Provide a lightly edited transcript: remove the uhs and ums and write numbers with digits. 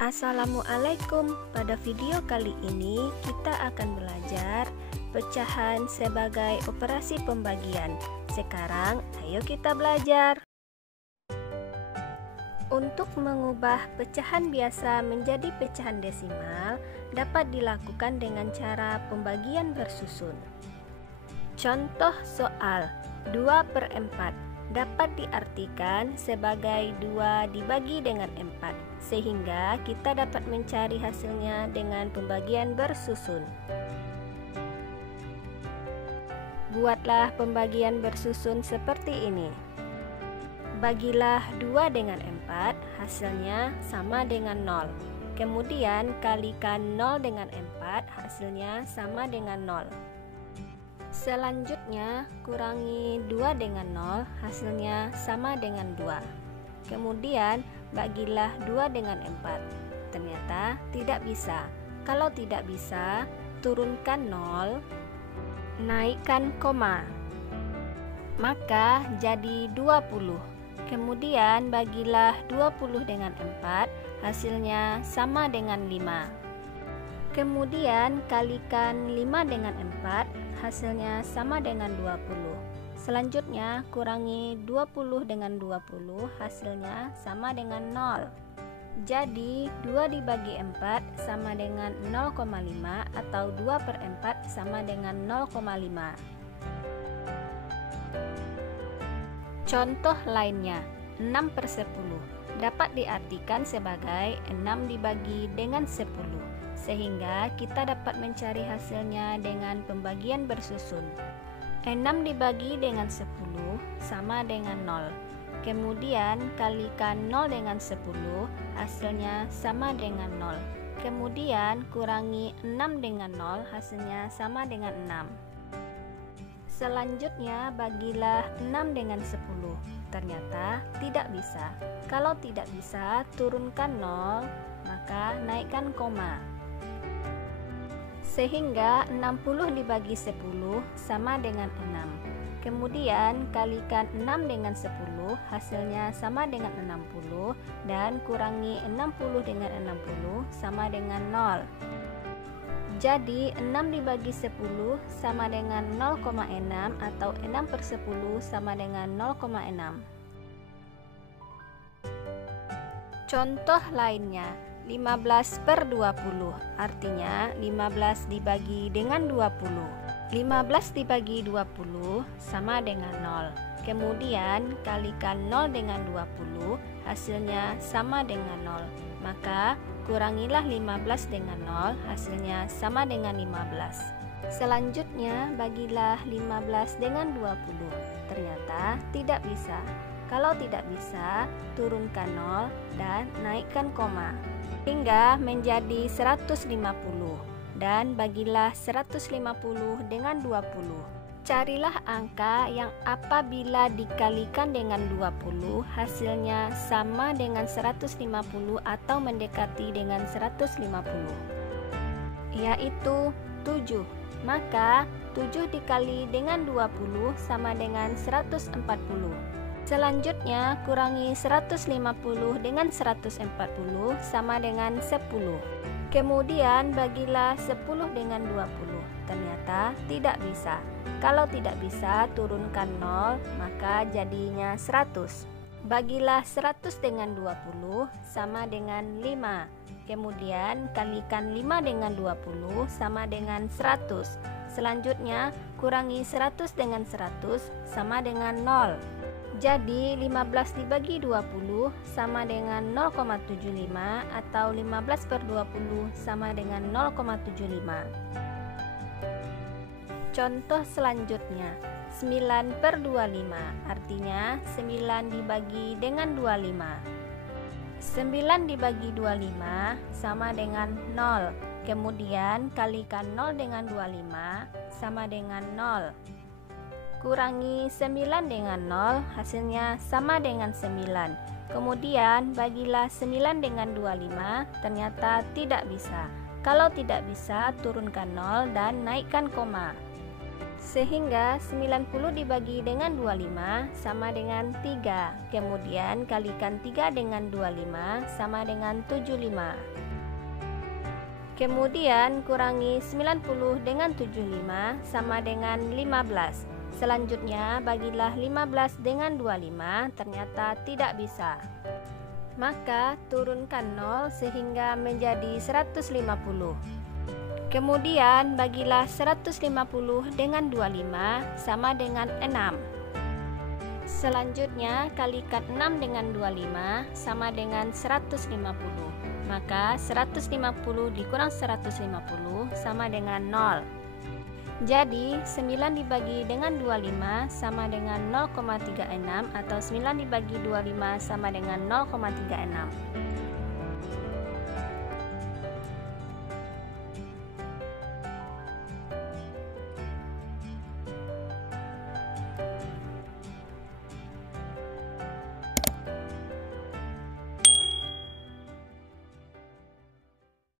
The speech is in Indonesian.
Assalamualaikum. Pada video kali ini kita akan belajar pecahan sebagai operasi pembagian. Sekarang ayo kita belajar. Untuk mengubah pecahan biasa menjadi pecahan desimal dapat dilakukan dengan cara pembagian bersusun. Contoh soal 2/4 dapat diartikan sebagai 2 dibagi dengan 4, sehingga kita dapat mencari hasilnya dengan pembagian bersusun. Buatlah pembagian bersusun seperti ini. Bagilah 2 dengan 4, hasilnya sama dengan 0. Kemudian kalikan 0 dengan 4, hasilnya sama dengan 0. Selanjutnya kurangi 2 dengan 0, hasilnya sama dengan 2. Kemudian bagilah 2 dengan 4. Ternyata tidak bisa. Kalau tidak bisa, turunkan 0, naikkan koma, maka jadi 20. Kemudian bagilah 20 dengan 4, hasilnya sama dengan 5. Kemudian kalikan 5 dengan 4, hasilnya sama dengan 20. Selanjutnya kurangi 20 dengan 20, hasilnya sama dengan 0. Jadi 2 dibagi 4 sama dengan 0,5 atau 2/4 sama dengan 0,5. Contoh lainnya, 6/10 dapat diartikan sebagai 6 dibagi dengan 10, sehingga kita dapat mencari hasilnya dengan pembagian bersusun. 6 dibagi dengan 10 sama dengan 0. Kemudian kalikan 0 dengan 10, hasilnya sama dengan 0. Kemudian kurangi 6 dengan 0, hasilnya sama dengan 6. Selanjutnya bagilah 6 dengan 10. Ternyata tidak bisa. Kalau tidak bisa, turunkan 0, maka naikkan koma. Sehingga 60 dibagi 10 sama dengan 6. Kemudian kalikan 6 dengan 10, hasilnya sama dengan 60, dan kurangi 60 dengan 60 sama dengan 0. Jadi 6 dibagi 10 sama dengan 0,6 atau 6/10 sama dengan 0,6. Contoh lainnya, 15/20, artinya 15 dibagi dengan 20. 15 dibagi 20 sama dengan 0. Kemudian kalikan 0 dengan 20, hasilnya sama dengan 0. Maka kurangilah 15 dengan 0, hasilnya sama dengan 15. Selanjutnya bagilah 15 dengan 20. Ternyata tidak bisa. Kalau tidak bisa, turunkan 0 dan naikkan koma hingga menjadi 150, dan bagilah 150 dengan 20. Carilah angka yang apabila dikalikan dengan 20 hasilnya sama dengan 150 atau mendekati dengan 150, yaitu 7. Maka 7 dikali dengan 20 sama dengan 140. Selanjutnya kurangi 150 dengan 140 sama dengan 10. Kemudian bagilah 10 dengan 20. Ternyata tidak bisa. Kalau tidak bisa, turunkan 0, maka jadinya 100. Bagilah 100 dengan 20 sama dengan 5. Kemudian kalikan 5 dengan 20 sama dengan 100. Selanjutnya kurangi 100 dengan 100 sama dengan 0. Jadi 15 dibagi 20 sama dengan 0,75 atau 15/20 sama dengan 0,75. Contoh selanjutnya, 9/25, artinya 9 dibagi dengan 25. 9 dibagi 25 sama dengan 0. Kemudian kalikan 0 dengan 25 sama dengan 0. Kurangi 9 dengan 0, hasilnya sama dengan 9. Kemudian bagilah 9 dengan 25, ternyata tidak bisa. Kalau tidak bisa, turunkan 0 dan naikkan koma. Sehingga 90 dibagi dengan 25 sama dengan 3. Kemudian kalikan 3 dengan 25 sama dengan 75. Kemudian kurangi 90 dengan 75 sama dengan 15. Selanjutnya bagilah 15 dengan 25, ternyata tidak bisa. Maka turunkan 0 sehingga menjadi 150. Kemudian bagilah 150 dengan 25 sama dengan 6. Selanjutnya kalikan 6 dengan 25 sama dengan 150. Maka 150 dikurang 150 sama dengan 0. Jadi 9 dibagi dengan 25 sama dengan 0,36 atau 9 dibagi 25 sama dengan 0,36.